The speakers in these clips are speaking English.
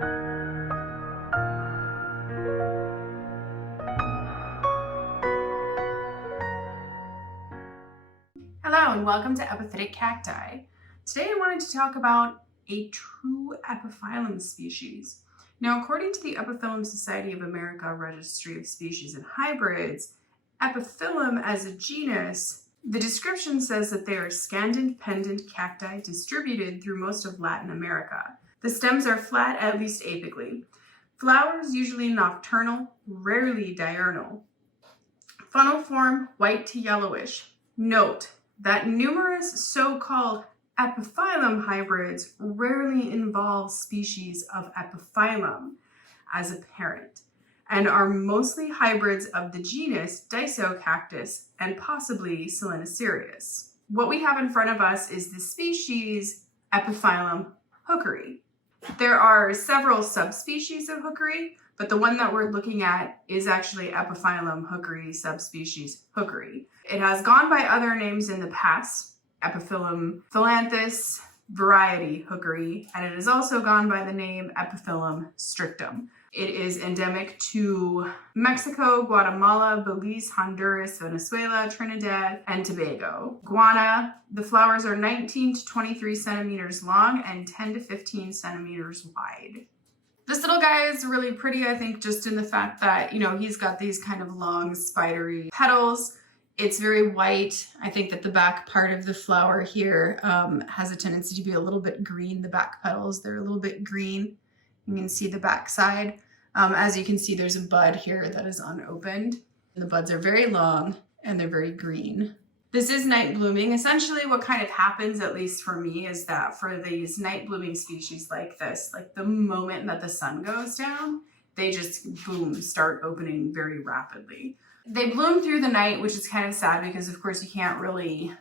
Hello and welcome to Epiphytic cacti. Today I wanted to talk about a true epiphyllum species. Now, according to the Epiphyllum Society of America Registry of Species and Hybrids, Epiphyllum as a genus, the description says that they are scandent pendant cacti distributed through most of Latin America. The stems are flat, at least apically. Flowers usually nocturnal, rarely diurnal. Funnel form, white to yellowish. Note that numerous so-called epiphyllum hybrids rarely involve species of epiphyllum as a parent, and are mostly hybrids of the genus Disocactus and possibly Selenicereus. What we have in front of us is the species Epiphyllum hookeri. There are several subspecies of hookeri, but the one that we're looking at is actually Epiphyllum hookeri, subspecies hookeri. It has gone by other names in the past, Epiphyllum philanthus, variety hookeri, and it has also gone by the name Epiphyllum strictum. It is endemic to Mexico, Guatemala, Belize, Honduras, Venezuela, Trinidad, and Tobago. Guana, the flowers are 19 to 23 centimeters long and 10 to 15 centimeters wide. This little guy is really pretty, I think, just in the fact that, he's got these kind of long spidery petals. It's very white. I think that the back part of the flower here has a tendency to be a little bit green. The back petals, they're a little bit green. You can see the back side. As you can see, there's a bud here that is unopened. The buds are very long and they're very green. This is night blooming. Essentially what kind of happens, at least for me, is that for these night blooming species like this, like the moment that the sun goes down, they just boom, start opening very rapidly. They bloom through the night, which is kind of sad because of course you can't really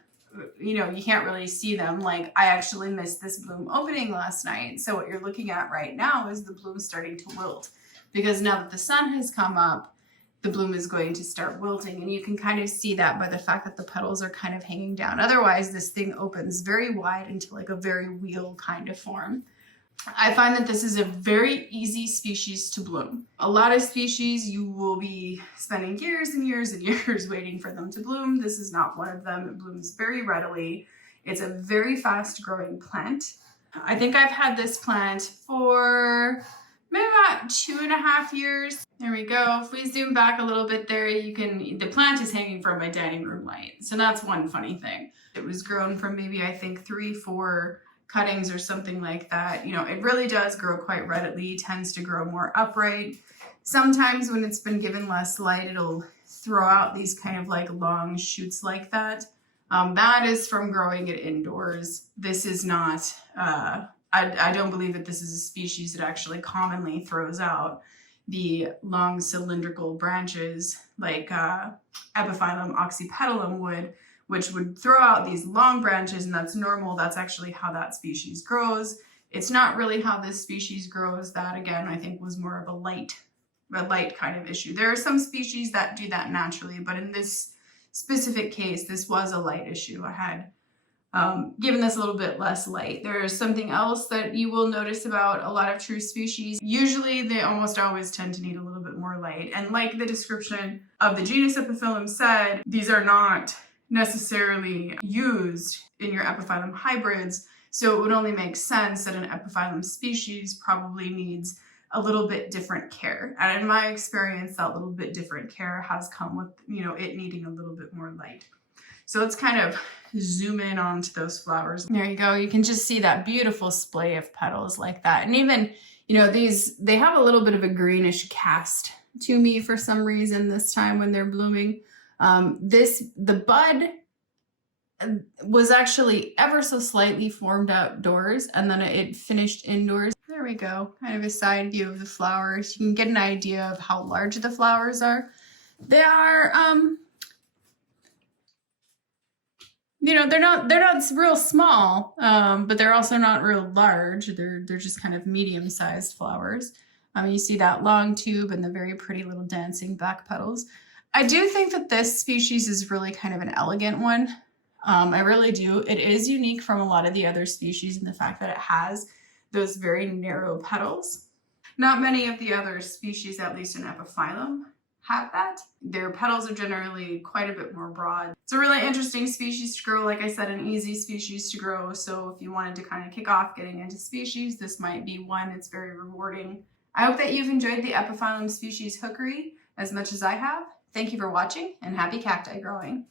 see them. Like, I actually missed this bloom opening last night. So what you're looking at right now is the bloom starting to wilt, because now that the sun has come up, the bloom is going to start wilting, and you can kind of see that by the fact that the petals are kind of hanging down. Otherwise, this thing opens very wide into like a very wheel kind of form. I find that this is a very easy species to bloom. A lot of species, you will be spending years and years and years waiting for them to bloom. This is not one of them. It blooms very readily. It's a very fast growing plant. I think I've had this plant for maybe about 2.5 years. There we go. If we zoom back a little bit there, the plant is hanging from my dining room light. So that's one funny thing. It was grown from maybe, I think, 3-4 cuttings or something like that. It really does grow quite readily, tends to grow more upright. Sometimes when it's been given less light, it'll throw out these kind of like long shoots like that. That is from growing it indoors. This is not, I don't believe that this is a species that actually commonly throws out the long cylindrical branches like Epiphyllum oxypetalum would, which would throw out these long branches, and that's normal. That's actually how that species grows. It's not really how this species grows. That, again, I think was more of a light kind of issue. There are some species that do that naturally, but in this specific case, this was a light issue. I had given this a little bit less light. There's something else that you will notice about a lot of true species. Usually they almost always tend to need a little bit more light. And like the description of the genus Epiphyllum said, these are not necessarily used in your epiphyllum hybrids. So it would only make sense that an epiphyllum species probably needs a little bit different care. And in my experience, that little bit different care has come with, it needing a little bit more light. So let's kind of zoom in onto those flowers. There you go. You can just see that beautiful splay of petals like that. And even, they have a little bit of a greenish cast to me for some reason this time when they're blooming. The bud was actually ever so slightly formed outdoors, and then it finished indoors. There we go. Kind of a side view of the flowers. You can get an idea of how large the flowers are. They are, they're not real small, but they're also not real large. They're just kind of medium-sized flowers. You see that long tube and the very pretty little dancing back petals. I do think that this species is really kind of an elegant one. I really do. It is unique from a lot of the other species in the fact that it has those very narrow petals. Not many of the other species, at least in Epiphyllum, have that. Their petals are generally quite a bit more broad. It's a really interesting species to grow, like I said, an easy species to grow. So if you wanted to kind of kick off getting into species, this might be one. It's very rewarding. I hope that you've enjoyed the Epiphyllum species hookeri as much as I have. Thank you for watching, and happy cacti growing.